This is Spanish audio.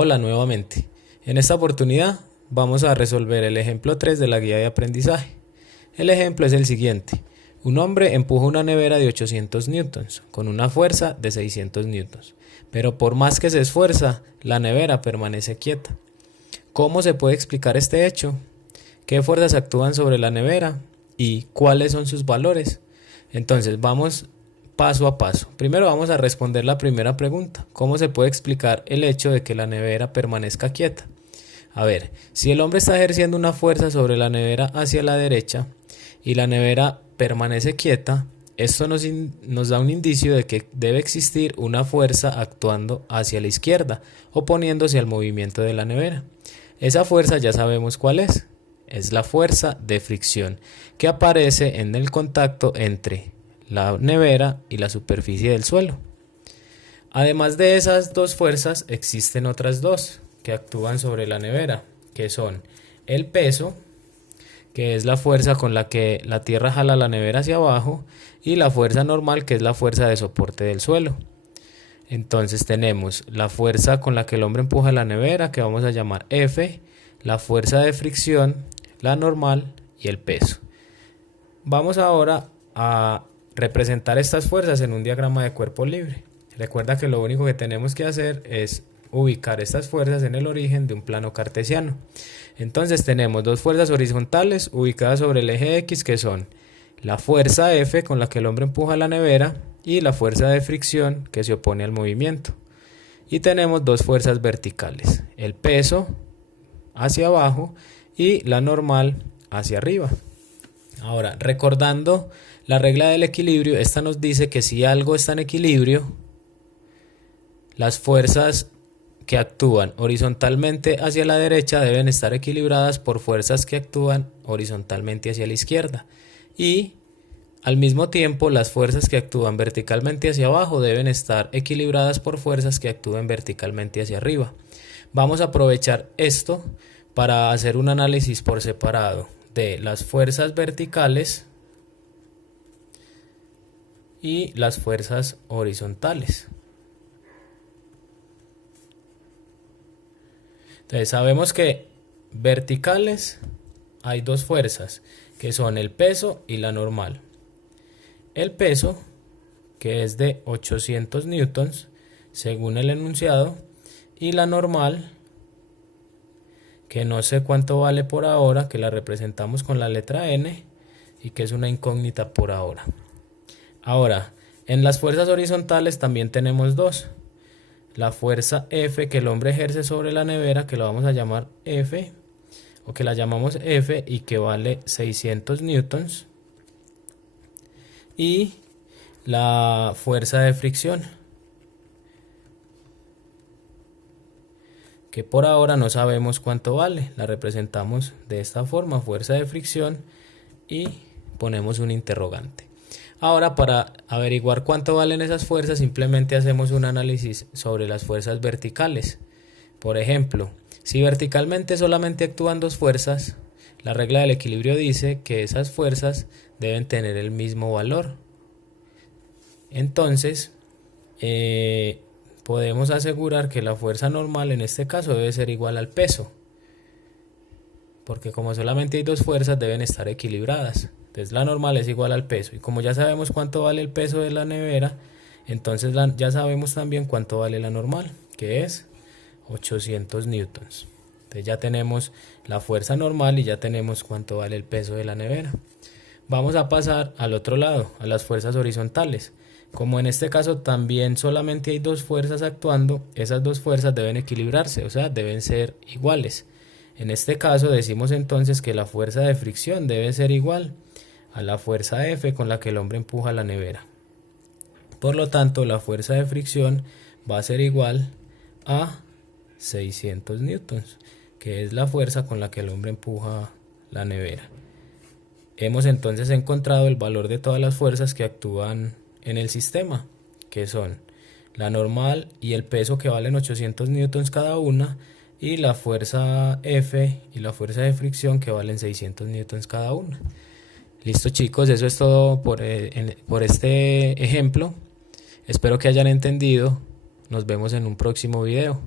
Hola nuevamente. En esta oportunidad vamos a resolver el ejemplo 3 de la guía de aprendizaje. El ejemplo es el siguiente. Un hombre empuja una nevera de 800 newtons con una fuerza de 600 newtons, pero por más que se esfuerza, la nevera permanece quieta. ¿Cómo se puede explicar este hecho? ¿Qué fuerzas actúan sobre la nevera? ¿Y cuáles son sus valores? Entonces vamos paso a paso. Primero vamos a responder la primera pregunta. ¿Cómo se puede explicar el hecho de que la nevera permanezca quieta? A ver, si el hombre está ejerciendo una fuerza sobre la nevera hacia la derecha y la nevera permanece quieta, esto nos da un indicio de que debe existir una fuerza actuando hacia la izquierda, oponiéndose al movimiento de la nevera. Esa fuerza ya sabemos cuál es la fuerza de fricción que aparece en el contacto entre la nevera y la superficie del suelo. Además de esas dos fuerzas, existen otras dos que actúan sobre la nevera, que son el peso, que es la fuerza con la que la tierra jala la nevera hacia abajo, y la fuerza normal, que es la fuerza de soporte del suelo. Entonces tenemos la fuerza con la que el hombre empuja la nevera, que vamos a llamar F, la fuerza de fricción, la normal y el peso. Vamos ahora a representar estas fuerzas en un diagrama de cuerpo libre. Recuerda que lo único que tenemos que hacer es ubicar estas fuerzas en el origen de un plano cartesiano. Entonces tenemos dos fuerzas horizontales ubicadas sobre el eje X, que son la fuerza F con la que el hombre empuja la nevera y la fuerza de fricción que se opone al movimiento. Y tenemos dos fuerzas verticales, el peso hacia abajo y la normal hacia arriba. Ahora, recordando la regla del equilibrio, esta nos dice que si algo está en equilibrio, las fuerzas que actúan horizontalmente hacia la derecha deben estar equilibradas por fuerzas que actúan horizontalmente hacia la izquierda. Y al mismo tiempo, las fuerzas que actúan verticalmente hacia abajo deben estar equilibradas por fuerzas que actúen verticalmente hacia arriba. Vamos a aprovechar esto para hacer un análisis por separado de las fuerzas verticales y las fuerzas horizontales. Entonces sabemos que verticales hay dos fuerzas, que son el peso y la normal. El peso, que es de 800 newtons según el enunciado, y la normal, que no sé cuánto vale por ahora, que la representamos con la letra N y que es una incógnita por ahora. Ahora, en las fuerzas horizontales también tenemos dos. La fuerza F que el hombre ejerce sobre la nevera, que lo vamos a llamar F, o que la llamamos F y que vale 600 newtons. Y la fuerza de fricción, que por ahora no sabemos cuánto vale. La representamos de esta forma, fuerza de fricción, y ponemos un interrogante. Ahora, para averiguar cuánto valen esas fuerzas, simplemente hacemos un análisis sobre las fuerzas verticales. Por ejemplo, si verticalmente solamente actúan dos fuerzas, la regla del equilibrio dice que esas fuerzas deben tener el mismo valor. Entonces, podemos asegurar que la fuerza normal en este caso debe ser igual al peso, porque como solamente hay dos fuerzas deben estar equilibradas. Entonces la normal es igual al peso, y como ya sabemos cuánto vale el peso de la nevera, entonces ya sabemos también cuánto vale la normal, que es 800 newtons. Entonces ya tenemos la fuerza normal y ya tenemos cuánto vale el peso de la nevera. Vamos a pasar al otro lado, a las fuerzas horizontales. Como en este caso también solamente hay dos fuerzas actuando, esas dos fuerzas deben equilibrarse, o sea, deben ser iguales. En este caso decimos entonces que la fuerza de fricción debe ser igual a la fuerza F con la que el hombre empuja la nevera. Por lo tanto, la fuerza de fricción va a ser igual a 600 newtons, que es la fuerza con la que el hombre empuja la nevera. Hemos entonces encontrado el valor de todas las fuerzas que actúan en el sistema, que son la normal y el peso, que valen 800 newtons cada una, y la fuerza F y la fuerza de fricción, que valen 600 newtons cada una. Listo, chicos, eso es todo por este ejemplo. Espero que hayan entendido. Nos vemos en un próximo video.